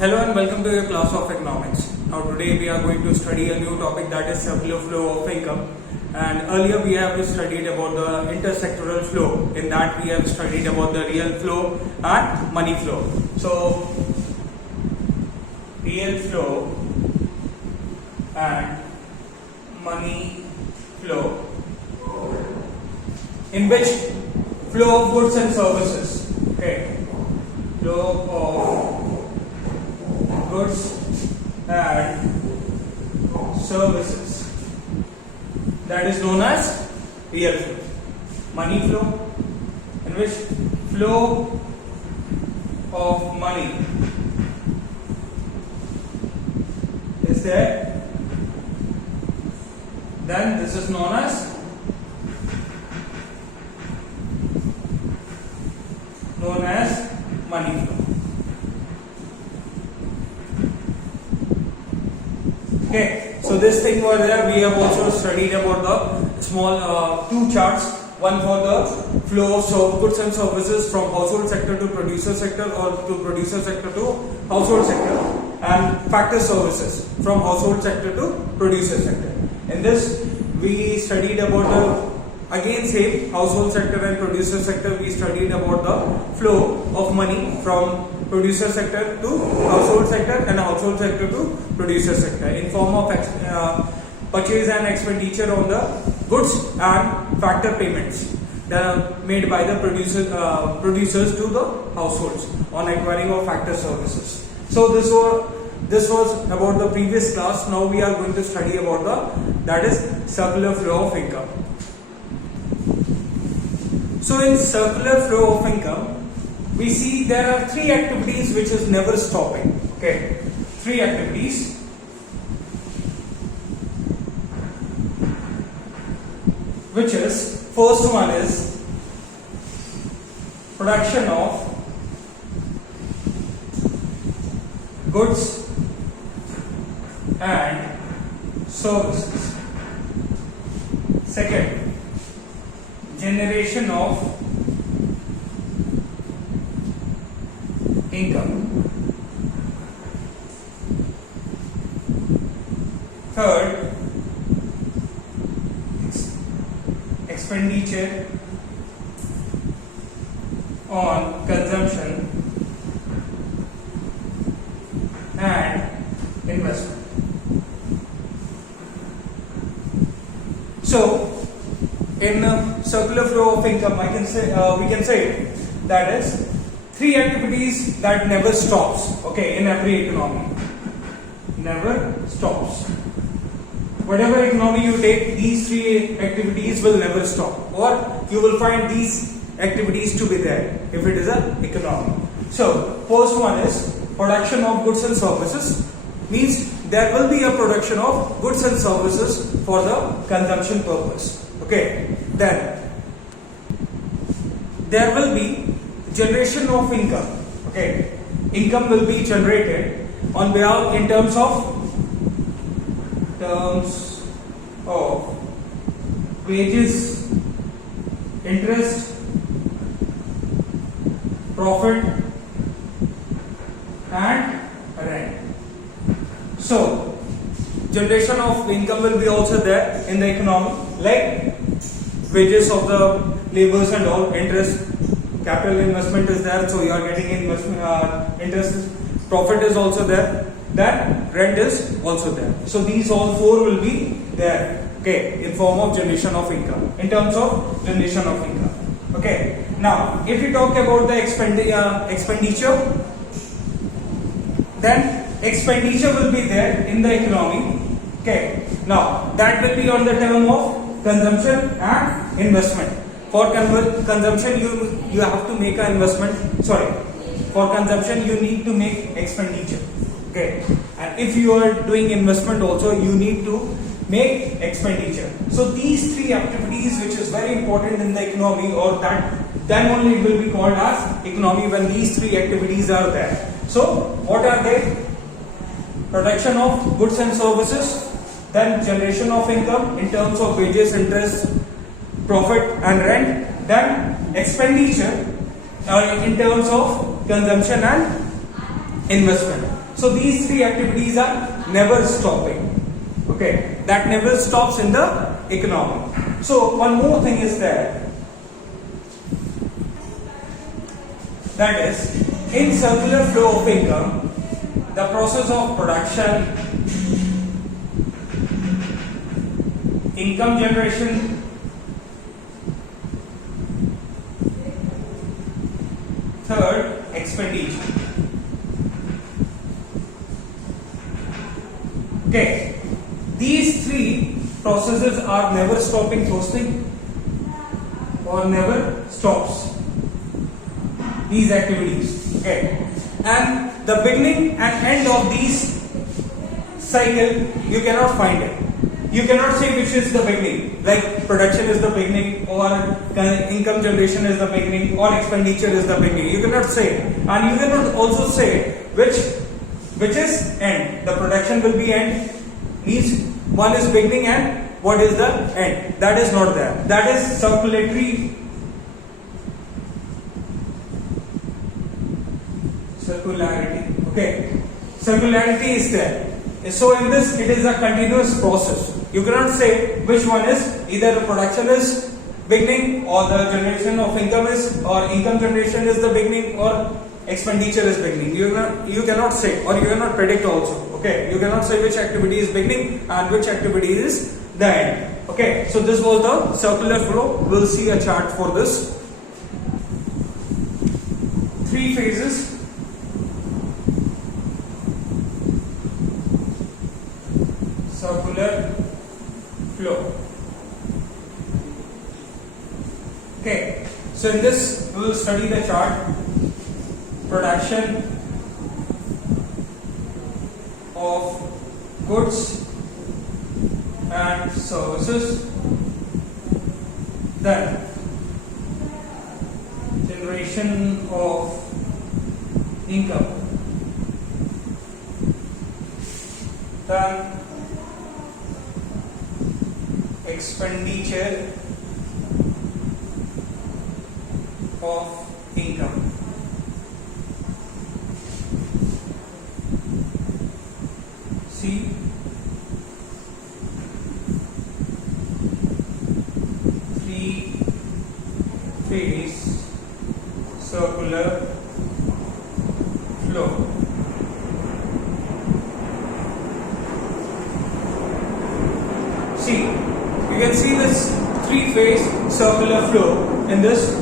Hello and welcome to your class of economics. Now today we are going to study a new topic, that is circular flow of income. And earlier we have studied about the intersectoral flow. In that we have studied about the real flow and money flow. So real flow and money flow, in which flow of goods and services, flow of goods and services, that is known as real flow. Money flow, in which flow of money is there, then this is known as money flow. Okay, so this thing over there, we have also studied about the small two charts, one for the flow of goods and services from household sector to producer sector, or to producer sector to household sector, and factor services from household sector to producer sector. In this we studied about the, again same, household sector and producer sector. We studied about the flow of money from producer sector to household sector and household sector to producer sector in form of purchase and expenditure on the goods and factor payments that are made by the producers to the households on acquiring of factor services. So this was about the previous class. Now we are going to study about that is circular flow of income. So in circular flow of income, we see there are three activities which is never stopping. Okay, three activities. Which is, first one is production of goods and services. Second, generation of income. Third, expenditure on consumption and investment. So in circular flow of income, we can say that is three activities that never stops. Okay, in every economy, never stops. Whatever economy you take, these three activities will never stop, or you will find these activities to be there if it is an economy. So first one is production of goods and services, means there will be a production of goods and services for the consumption purpose. Okay, then there will be generation of income. Okay, income will be generated on behalf in terms of wages, interest, profit and rent. So generation of income will be also there in the economy, like wages of the laborers and all, interest, capital investment is there, so you are getting investment, interest, profit is also there, then rent is also there. So these all four will be there, okay, in form of generation of income, in terms of generation of income. Okay, now if you talk about the expenditure, then expenditure will be there in the economy. Okay, now that will be on the term of consumption and investment. For consumption you have to make an investment, for consumption you need to make expenditure. Okay, and if you are doing investment also, you need to make expenditure. So these three activities which is very important in the economy, or that then only it will be called as economy when these three activities are there. So what are they? Production of goods and services, then generation of income in terms of wages, interest, profit and rent, then expenditure in terms of consumption and investment. So these three activities are never stopping. Okay, that never stops in the economy. So one more thing is there, that is, in circular flow of income, the process of production, income generation, third, expenditure. Okay, these three processes are never stopping first thing, or never stops, these activities. Okay, and the beginning and end of these cycle you cannot find it. You cannot say which is the beginning, like production is the beginning, or income generation is the beginning, or expenditure is the beginning. You cannot say, and you cannot also say which is end. The production will be end, means one is beginning and what is the end. That is not there. That is circularity. Okay, circularity is there. So in this, it is a continuous process. You cannot say which one is, either the production is beginning, or the generation of income is, or income generation is the beginning, or expenditure is beginning. You cannot say, or you cannot predict also. Okay, you cannot say which activity is beginning and which activity is the end. Okay, so this was the circular flow. We'll see a chart for this. 3 phases. Circular flow. Okay, so in this we will study the chart. Production of goods and services, then generation of income, then expenditure of income. See, three-phase circular flow. See, you can see this 3-phase circular flow in this.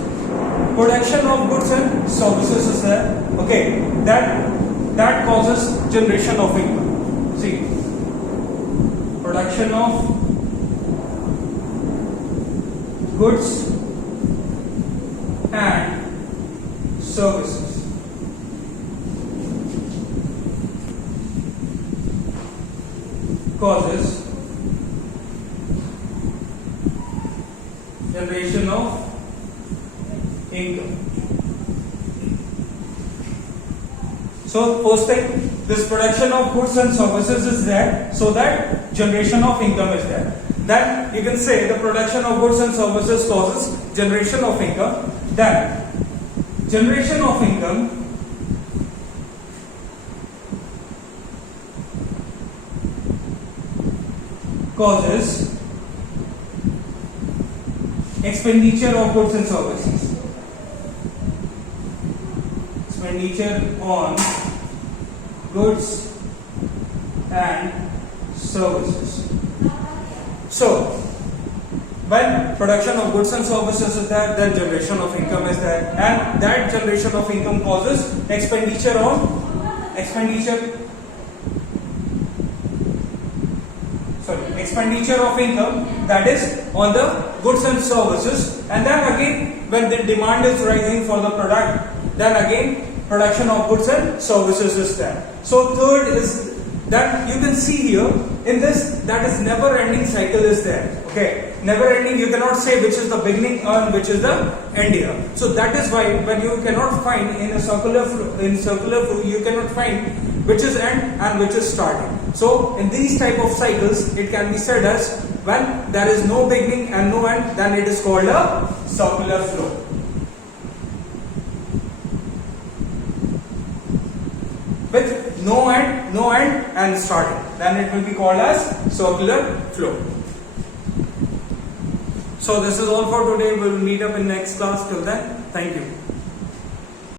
Production of goods and services is there. Okay, that causes generation of income. See, production of goods and services causes generation of income. So first thing, this production of goods and services is there, so that generation of income is there. Then you can say the production of goods and services causes generation of income. Then generation of income causes expenditure of goods and services. Expenditure on goods and services. So, when production of goods and services is there, then generation of income is there, and that generation of income causes expenditure of income, that is on the goods and services. And then again, when the demand is rising for the product, then again production of goods and services is there. So third is that you can see here in this, that is never ending cycle is there. Okay, never ending. You cannot say which is the beginning and which is the end here. So that is why when you cannot find in a circular flow, you cannot find which is end and which is starting. So in these type of cycles, it can be said as when there is no beginning and no end, then it is called a circular flow. With no end, and starting. Then it will be called as circular flow. So this is all for today. We will meet up in next class. Till then, thank you.